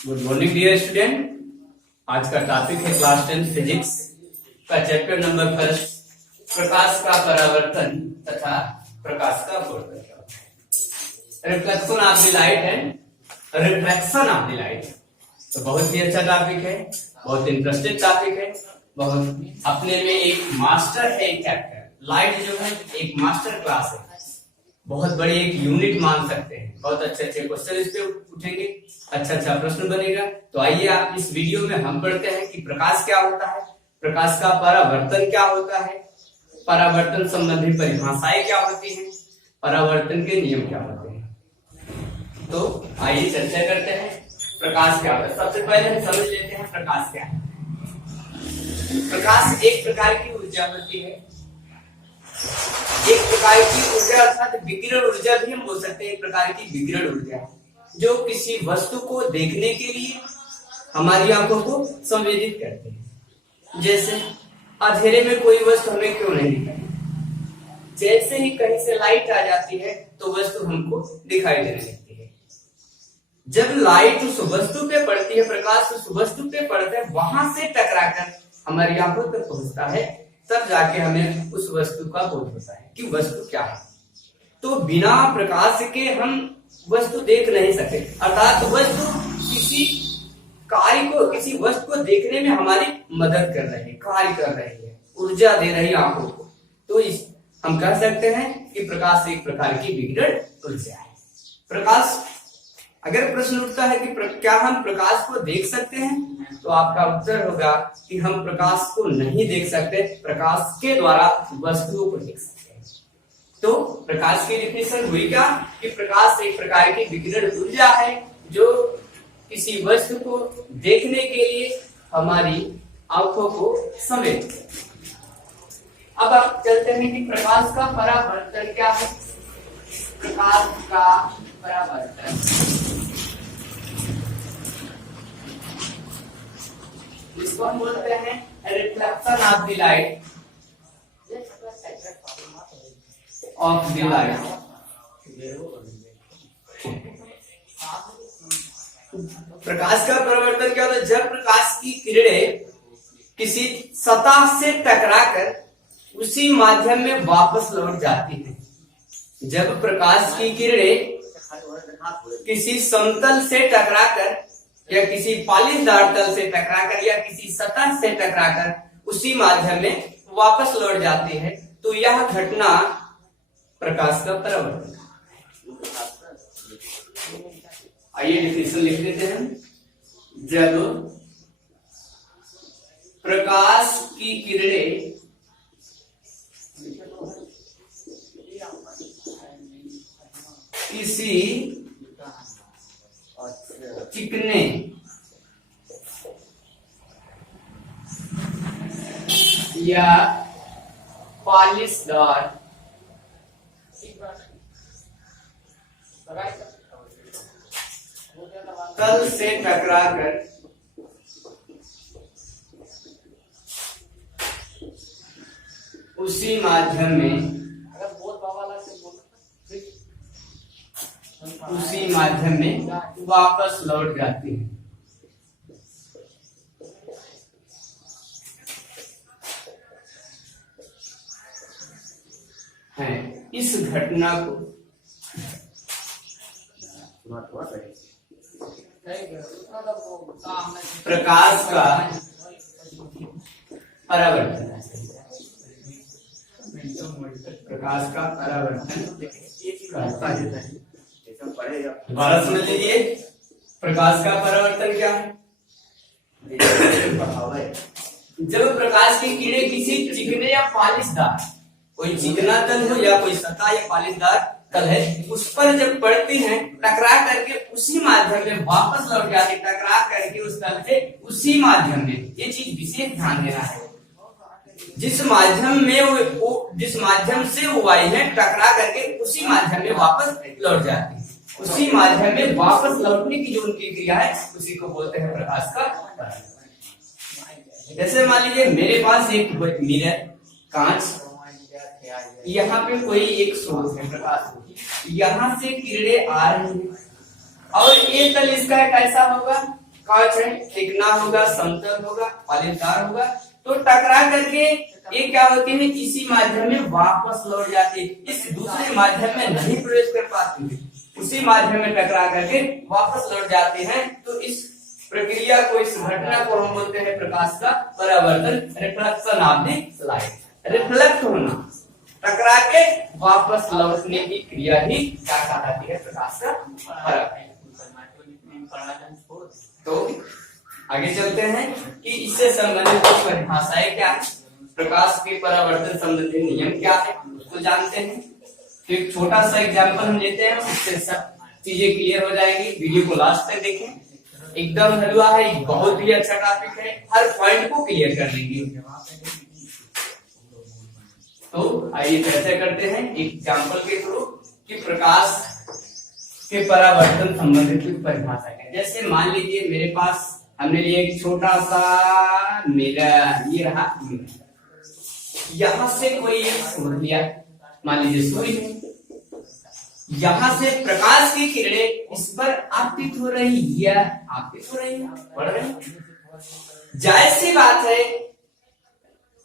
Good morning dear student. आज का topic है क्लास 10 फिजिक्स का चैप्टर नंबर फर्स्ट, प्रकाश का परावर्तन तथा प्रकाश का अपवर्तन, reflection of the light and refraction of the light. तो बहुत ही अच्छा टॉपिक है, बहुत इंटरेस्टिंग टॉपिक है, बहुत अपने में एक मास्टर है। एक चैप्टर लाइट जो है एक मास्टर क्लास है, बहुत बड़ी एक यूनिट मान सकते हैं। बहुत अच्छे अच्छे क्वेश्चन इस पे उठेंगे, अच्छा अच्छा प्रश्न बनेगा। तो आइए आप इस वीडियो में हम पढ़ते हैं कि प्रकाश क्या होता है, प्रकाश का परावर्तन क्या होता है, परावर्तन संबंधी परिभाषाएं क्या होती हैं, परावर्तन के नियम क्या होते हैं। तो आइए चर्चा करते हैं प्रकाश क्या होता है। सबसे पहले हम समझ लेते हैं प्रकाश क्या है। प्रकाश एक प्रकार की ऊर्जा होती है, एक प्रकार की ऊर्जा अर्थात विकिरण ऊर्जा भी हम बोल सकते हैं। एक प्रकार की विकिरण ऊर्जा जो किसी वस्तु को देखने के लिए हमारी आंखों को संवेदित करते हैं। जैसे अंधेरे में कोई वस्तु हमें क्यों नहीं दिखाई, जैसे ही कहीं से लाइट आ जाती है तो वस्तु हमको दिखाई देने लगती है। जब लाइट उस वस्तु पे पड़ती है, प्रकाश उस वस्तु पे पड़ता है, वहां से टकराकर हमारी आंखों तक पहुंचता है, तब जाके हमें उस वस्तु का बोध होता है कि वस्तु क्या है। तो बिना प्रकाश के हम वस्तु देख नहीं सकते, अर्थात वस्तु किसी कार्य को, किसी वस्तु को देखने में हमारी मदद कर रही है, कार्य कर रही है, ऊर्जा दे रही है आंखों को। तो इस हम कह सकते हैं कि प्रकाश एक प्रकार की विकिरण ऊर्जा है। प्रकाश, अगर प्रश्न उठता है कि क्या हम प्रकाश को देख सकते हैं, तो आपका उत्तर होगा कि हम प्रकाश को नहीं देख सकते, प्रकाश के द्वारा वस्तुओं को देख सकते हैं। तो प्रकाश की डेफिनेशन हुई क्या कि प्रकाश एक प्रकार की विकिरण ऊर्जा है जो किसी वस्तु को देखने के लिए हमारी आंखों को संवेदित करती है। अब आप चलते हैं कि प्रकाश का परावर्तन क्या है। प्रकाश का परावर्तन इसको हम बोलते हैं reflection of the light, of the light. प्रकाश का परावर्तन क्या होता है? जब प्रकाश की किरणें किसी सतह से टकराकर उसी माध्यम में वापस लौट जाती हैं। जब प्रकाश की किरणें किसी समतल से टकराकर या किसी पालिशदार तल से टकराकर या किसी सतह से टकराकर उसी माध्यम में वापस लौट जाती है, तो यह घटना प्रकाश का परावर्तन। आइए डिफिनेशन लिख लेते हैं। जब प्रकाश की किरणें किसी चिकने या पॉलिशदार तल से टकराकर उसी माध्यम में वापस लौट जाती है। इस घटना को प्रकाश का परावर्तन, प्रकाश का परावर्तन दोबारा समझ लीजिए। प्रकाश का परावर्तन क्या है? जब प्रकाश की किरणें किसी चिकने या पालिशदार, कोई चिकना तल हो या कोई सतह या पालिशदार तल है, उस पर जब पड़ती हैं, टकरा करके उसी माध्यम में वापस लौट जाती, टकरा करके उस तल से उसी माध्यम में, ये चीज विशेष ध्यान देना है, जिस माध्यम से वो आई है, टकरा करके उसी माध्यम में वापस लौट जाती है। उसी माध्यम में वापस लौटने की जो उनकी क्रिया है, उसी को बोलते हैं प्रकाश का परावर्तन। जैसे मान लीजिए मेरे पास एक मिरर, कांच, यहाँ पे कोई एक सोर्स है प्रकाश, यहाँ से किरणें आ रही है और ये तल इसका कैसा होगा, कांच है, चिकना होगा, समतल होगा, पालीदार होगा, तो टकरा करके ये क्या होती है, इसी माध्यम में वापस लौट जाती है, इस दूसरे माध्यम में नहीं प्रवेश कर पाती है, उसी माध्यम में टकरा करके वापस लौट जाते हैं। तो इस प्रक्रिया को, इस घटना को हम बोलते हैं प्रकाश का परावर्तन, reflection of the light. Reflect होना, टकरा के वापस लौटने की क्रिया ही क्या कहलाती है, प्रकाश का परावर्तन। तो आगे चलते हैं कि इससे संबंधित कुछ परिभाषाएं क्या है, प्रकाश के परावर्तन संबंधी नियम क्या है, उसको जानते हैं। तो एक छोटा सा एग्जांपल हम लेते हैं, उससे सब चीजें क्लियर हो जाएंगी। वीडियो को लास्ट तक देखें, एकदम हलवा है, बहुत ही अच्छा टॉपिक है, हर पॉइंट को क्लियर कर लेंगे। तो आइए चर्चा करते हैं एग्जांपल के थ्रू कि प्रकाश के परावर्तन संबंधित कुछ परिभाषा है। जैसे मान लीजिए मेरे पास हमने लिए एक छोटा सा मिरर, ये रहा मिरर, यहां से कोई एक सूर्य लिया, मान लीजिए सूर्य, यहां से प्रकाश की किरणें इस पर आपतित हो रही है, आपतित हो रही है, पड़ रही। जाहिर सी बात है,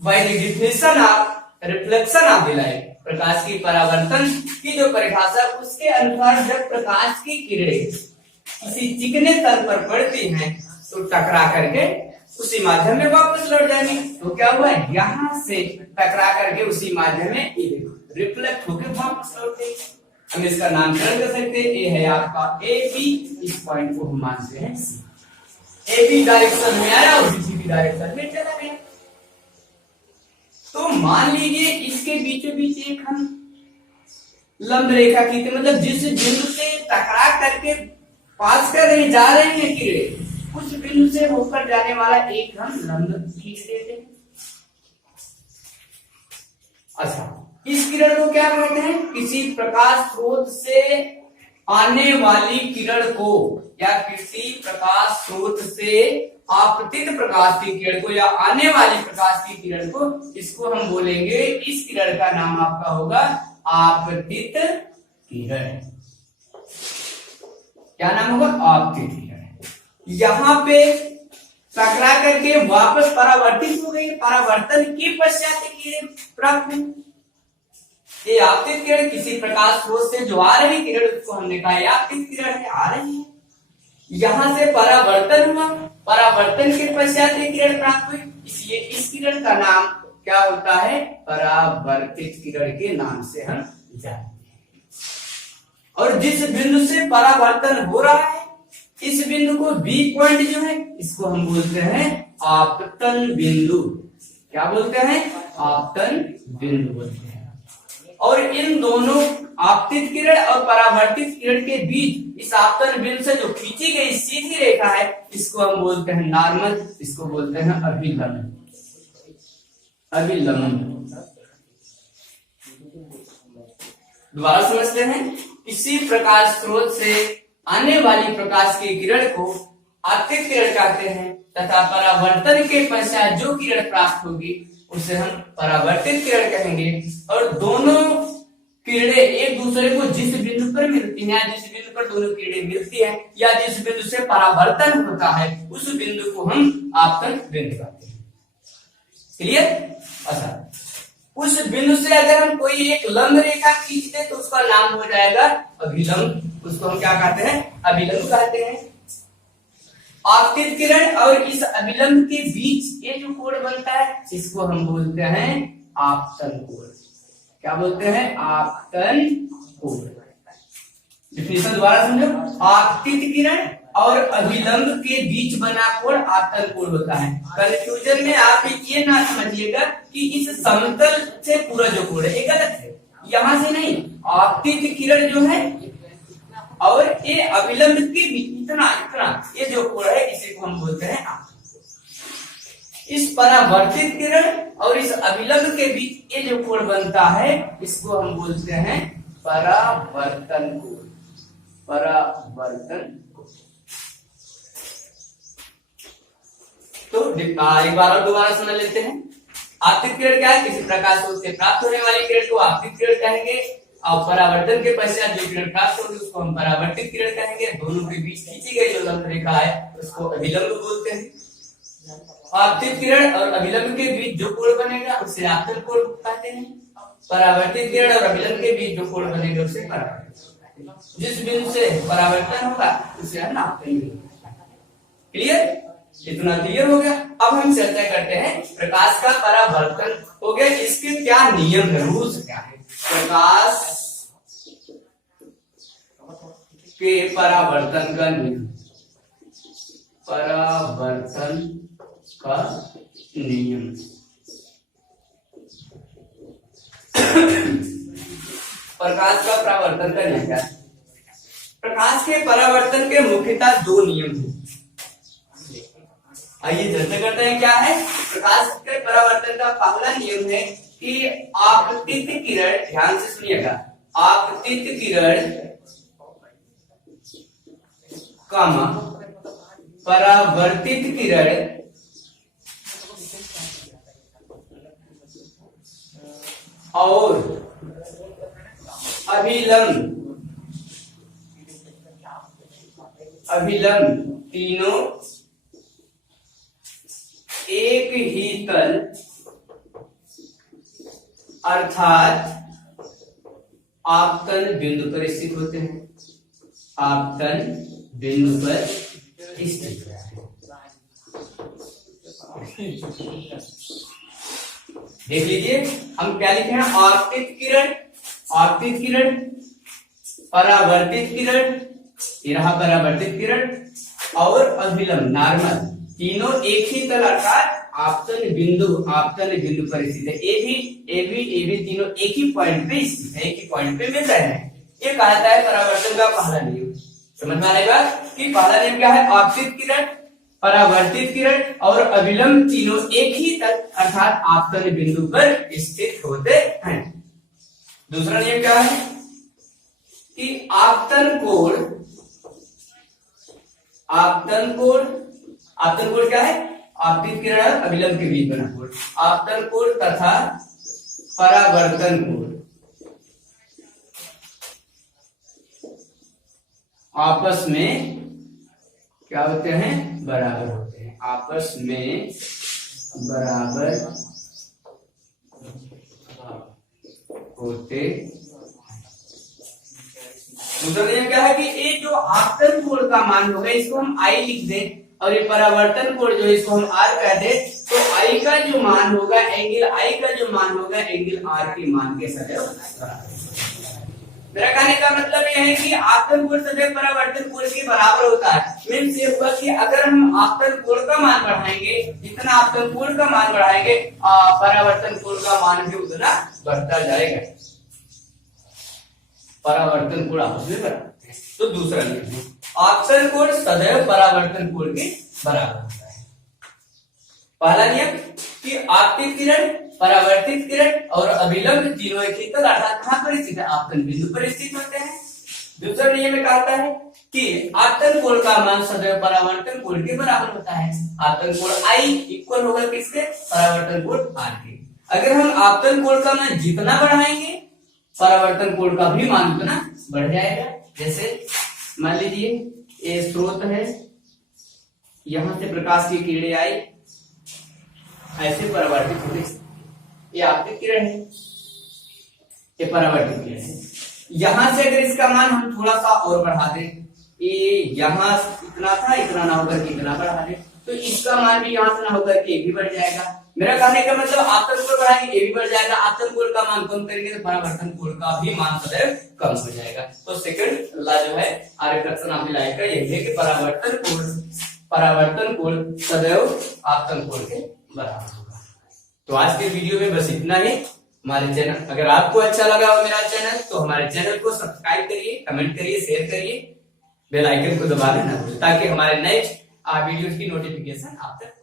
by the definition of reflection of the light, प्रकाश की परावर्तन की जो परिभाषा, उसके अनुसार जब प्रकाश की किरणें किसी चिकने तल पर पड़ती हैं तो टकरा करके उसी माध्यम में वापस लौट जाएंगे। तो क्या हुआ, यहां से टकरा करके उसी माध्यम में रिफ्लेक्ट होकर वापस लौट गए। हम इसका नामकरण कर सकते हैं, ये है आपका ए बी, इस पॉइंट को हम मानते हैं सी। ए बी डायरेक्शन में आया और सी भी डायरेक्शन में चला गया। तो मान लीजिए इसके बीचों बीच एक हम लंब रेखा खींचते, मतलब जिस बिंदु से टकरा करके पास कर रहे जा रहे हैं किरणें, उस बिंदु से होकर जाने वाला एक हम लंब खींच देते हैं। अच्छा, इस किरण को क्या कहते हैं, किसी प्रकाश स्रोत से आने वाली किरण को, या किसी प्रकाश स्रोत से आपतित प्रकाश की किरण को, या आने वाली प्रकाश की किरण को, इसको हम बोलेंगे, इस किरण का नाम आपका होगा आपतित किरण। क्या नाम होगा, आपतित किरण। यहां पे टकरा करके वापस परावर्तित हो गई, परावर्तन के पश्चात किरण प्राप्त हुई। ये आपतित किरण किसी प्रकाश स्रोत से जो आ रही किरण, उसको हमने कहा आपतित किरण है, आ रही है। यहां से परावर्तन हुआ, परावर्तन के पश्चात ये किरण प्राप्त हुई, इसलिए इस किरण का नाम क्या होता है, परावर्तित किरण के नाम से हम जानते हैं। और जिस बिंदु से परावर्तन हो रहा है, इस बिंदु को बी पॉइंट जो है, इसको हम बोलते हैं आपतन बिंदु। क्या बोलते हैं, आपतन बिंदु बोलते हैं। और इन दोनों आपतित किरण और परावर्तित किरण के बीच इस आपतन बिंदु से जो खींची गई सीधी रेखा है, इसको हम बोलते हैं नॉर्मल, इसको बोलते हैं अभिलंब। अभिलंब दोबारा समझते हैं, किसी प्रकाश स्रोत से आने वाली प्रकाश की किरण को आपतित किरण कहते हैं, तथा परावर्तन के पश्चात जो किरण प्राप्त होगी उसे हम परावर्तित किरण कहेंगे। और दोनों किरणें एक दूसरे को जिस बिंदु पर मिलती हैं, जिस बिंदु पर दोनों किरणें मिलती हैं, या जिस बिंदु से परावर्तन होता है, उस बिंदु को हम आपतन बिंदु कहते हैं। क्लियर? अच्छा, उस बिंदु से अगर हम कोई एक लंब रेखा खींच दे तो उसका नाम हो जाएगा अभिलंब। उसको हम क्या कहते हैं, अभिलंब कहते हैं। आपतित किरण और इस अभिलंब के बीच ये जो कोण बनता है, इसको हम बोलते हैं आपतन कोण। क्या बोलते हैं, आपतन कोण। डिफिनेशन दोबारा समझो, आपतित किरण और अभिलंब के बीच बना कोण आपतन कोण होता है। कंफ्यूजन में आप ये ना समझिएगा कि इस समतल से पूरा जो कोण है ये गलत है, यहां से नहीं। आपतित किरण जो है और ये अभिलंब के बीच इतना ये जो कोण है, इसी को हम बोलते हैं आपतन। इस परावर्तित किरण और इस अभिलंब के बीच ये जो कोण बनता है, इसको हम बोलते हैं परावर्तन कोण। परावर्तन। तो एक बार और दोबारा समझ लेते हैं। आपतित किरण क्या है, किसी प्रकाश स्रोत से प्राप्त होने वाली किरण को आपतित किरण कहेंगे। और परावर्तन के पश्चात जो किरण प्राप्त होगी उसको हम परावर्तित किरण कहेंगे। दोनों के बीच खींची गई जो लंब रेखा है उसको अभिलंब बोलते हैं। आपतित किरण और अभिलंब के बीच जो कोण बनेगा उसे आपतन कोण कहते हैं। परावर्तित किरण और अभिलंब के बीच जो कोण बनेगा उसे परावर्तन। जिस बिंदु से परावर्तन होगा उसे हम आपतन। क्लियर? इतना क्लियर हो गया। अब हम चर्चा करते हैं प्रकाश का परावर्तन हो गया, इसके क्या नियम है, रूल्स क्या है। प्रकाश के परावर्तन का नियम, परावर्तन का नियम। प्रकाश का परावर्तन का नियम क्या है? प्रकाश के परावर्तन के मुख्यतः दो नियम हैं। आइए चर्चा करते हैं क्या है। प्रकाश के परावर्तन का पहला नियम है कि आपतित किरण, ध्यान से सुनिएगा, आपतित किरण कामा परावर्तित किरण और अभिलंब तीनों एक ही तल अर्थात आपतन बिंदु पर स्थित होते हैं। आपतन बिंदु पर स्थित है। देख लीजिए हम क्या लिखे हैं, आपतित किरण, परावर्तित किरण, यह परावर्तित किरण और अभिलंब नॉर्मल, तीनों एक ही तल अर्थात आपतन बिंदु पर स्थित है। ए बी तीनों एक ही पॉइंट पे स्थित है, एक ही पॉइंट पे मिल रहे हैं। ये कहता है परावर्तन का पहला नियम। समझ में आएगा कि पहला नियम क्या है, आपतित किरण, परावर्तित किरण और अभिलंब तीनों एक ही तल अर्थात आपतन बिंदु पर स्थित होते हैं। दूसरा नियम क्या है कि आपतन कोण क्या है, आपतित किरण और अभिलंब के बीच बना कोण। आपतन कोण तथा परावर्तन कोण आपस में क्या होते हैं, बराबर होते हैं। आपस में बराबर होते। दूसरा नियम क्या है कि ये जो आपतन कोण का मान होगा इसको हम आई लिख दें और ये परावर्तन कोण जो है इसको हम आर कह दें, तो आई का जो मान होगा, एंगल आई का जो मान होगा एंगल आर के मान के सदैव बराबर। मेरा कहने का मतलब यह है कि आपतन कोण सदैव परावर्तन कोण के बराबर होता है। मीन्स ये हुआ कि अगर हम आपतन कोण का मान बढ़ाएंगे, जितना आपतन कोण का मान बढ़ाएंगे परावर्तन कोण का मान भी उतना बढ़ता जाएगा। परावर्तन कोण आपस में बराबर है। तो दूसरा नियम है आपतन कोण सदैव परावर्तन कोण के बराबर होता है। पहला नियम कि आपतित किरण, परावर्तित किरण और अभिलंब तीनों एक ही तल अर्थात कहां पर स्थित है, आपतन बिंदु पर स्थित होते हैं। दूसरा नियम में कहता है कि आपतन कोण का मान सदैव परावर्तन कोण के बराबर होता है। आपतन कोण आई इक्वल होगा किसके, परावर्तन कोण आर के। अगर हम आपतन कोण का मान जितना बढ़ाएंगे परावर्तन कोण का भी मान उतना बढ़ जाएगा। जैसे मान लीजिए ये स्रोत है, यहां से प्रकाश की किरणें आई, ऐसे परावर्तित होते, ये आपतित किरण है, ये परावर्तित किरण है। यहां से अगर इसका मान हम थोड़ा सा और बढ़ा दें, ये यहां इतना था, इतना ना होकर के इतना बढ़ा दें, तो इसका मान भी यहां से ना होकर के ये भी बढ़ जाएगा। मेरा कहने का मतलब आपतन कोण बढ़ाएंगे ये भी बढ़ जाएगा, आपतन कोण का मान कम करेंगे तो परावर्तन कोण का भी मान सदैव कम हो जाएगा। तो सेकंड ला जो है आर्यकर्षण अभिलाय का यही है कि परावर्तन कोण सदैव आपतन कोण के बराबर होगा। तो आज के वीडियो में बस इतना ही। हमारे चैनल अगर आपको अच्छा लगा हो मेरा चैनल तो हमारे चैनल को सब्सक्राइब करिए, कमेंट करिए, शेयर करिए, बेल आइकन को दबा देना ताकि हमारे नेक्स्ट वीडियोस की नोटिफिकेशन आप तक